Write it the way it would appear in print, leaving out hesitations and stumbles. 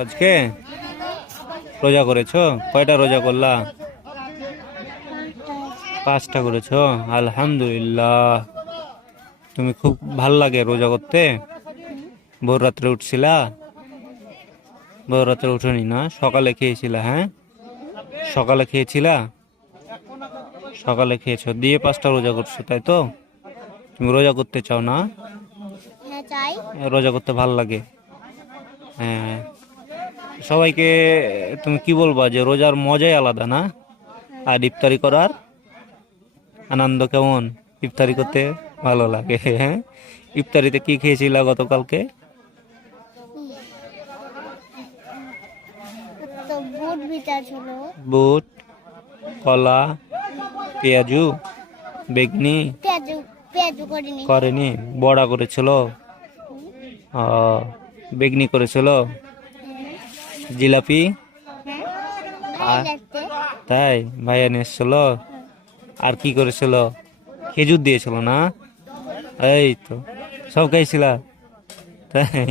আজকে রোজা করেছো? কয়টা রোজা করলা? 5টা করেছো, আলহামদুলিল্লাহ। তুমি খুব ভাল লাগে রোজা করতে? ভোর রাত্রে উঠছিলা? ভোর রাত্রে উঠোনি না, সকালে খেয়েছিলা? হ্যাঁ, সকালে খেয়েছিলা? সকালে খেয়েছো দিয়ে 5টা রোজা করছো, তাই তো? তুমি রোজা করতে চাও না? হ্যাঁ চাই। রোজা করতে ভাল লাগে। হ্যাঁ, সবাইকে তুমি কি বলবা যে রোজার মজাই আলাদা না? আর ইফতারি করার আনন্দ কেমন? ইফতারি করতে ভালো লাগে। হ্যাঁ, ইফতারিতে কি খেয়েছিলা গতকালকে? তো বুট ভিতর ছিল। বুট, কলা, পেঁয়াজু, বেগনি পেঁয়াজু পেঁয়াজু করিনি। করেনি, বড়া করেছিল, বেগনি করেছিল, জিলাপি। ভাই আর লাগতে। তাই ভাইয়া নিয়ে এসছিল। আর কি করেছিল? খেজুর দিয়েছিল না? এই তো সব খাইছিলা তাই?